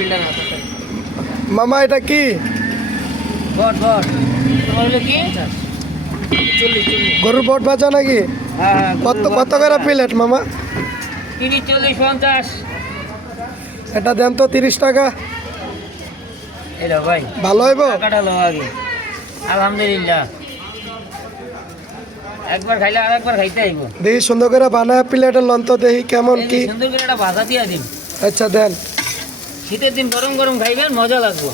Builder আছে মামা এটা কি বট বট তোমার হলো কি 40 গরুর বট ভাজা নাকি? হ্যাঁ কত করে প্লেট মামা? 30 40 50 এটা দেন তো 30 টাকা। এলো ভাই ভালো হইব? টাকাটা লো আগে আলহামদুলিল্লাহ একবার খাইলে আরেকবার খাইতে আইব দেখি সুন্দর করে বানায় প্লেটের লন্ত দেখি কেমন কি। সুন্দর করে একটা ভাজা দিয়া দিন আচ্ছা দেন। শীতের দিন গরম গরম খাইবেন মজা লাগবে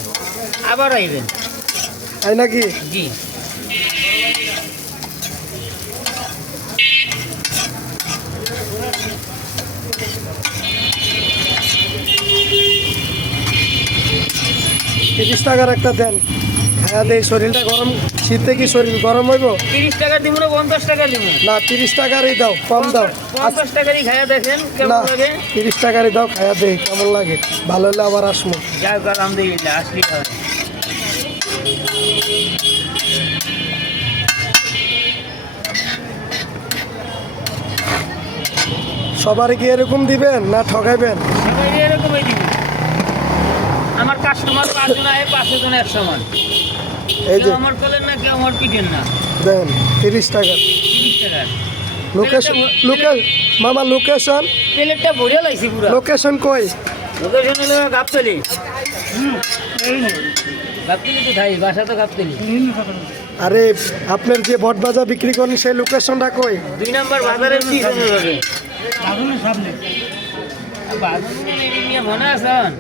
আবার আইবেন তাই নাকি? জি তিরিশ টাকার একটা দেন, খায়া দেই। শরীরটা গরম, শীতে কি শরীর গরম হইব? 30 টাকা দিব না 50 টাকা দিব না 30 টাকারই দাও, কম দাও। 50 টাকারই খাইয়া দেখেন কেমন না লাগে 30 টাকারই দাও, খায়া দেই কেমন লাগে। ভালো হলে আবার আসমো। যাই হোক আলহামদুলিল্লাহ আসলি খাবেন সবারই কি এরকম দিবেন না ঠকাইবেন? সবাই এরকমই দিব আমার কাস্টমার 5 জন আয় 5 জন এক সমান এই যে কেউ আমার কলেন না কেউ আমার পিটেন না দেন 30 টাকা। 30 টাকা লোকেশন মামা লোকেশন প্লেটটা ভরে লাইছি পুরো লোকেশন কই? লোকেশন হলো গাবতলি গাবতলি তো ভাই বাসা তো গাবতলি আরে আপনার যে বট ভাজা বিক্রি করেন সেই লোকেশনটা কই? 2 নাম্বার বাজারের পিছনে হবে বাজারের সামনে বাজারের নিয়ে মনে আছেন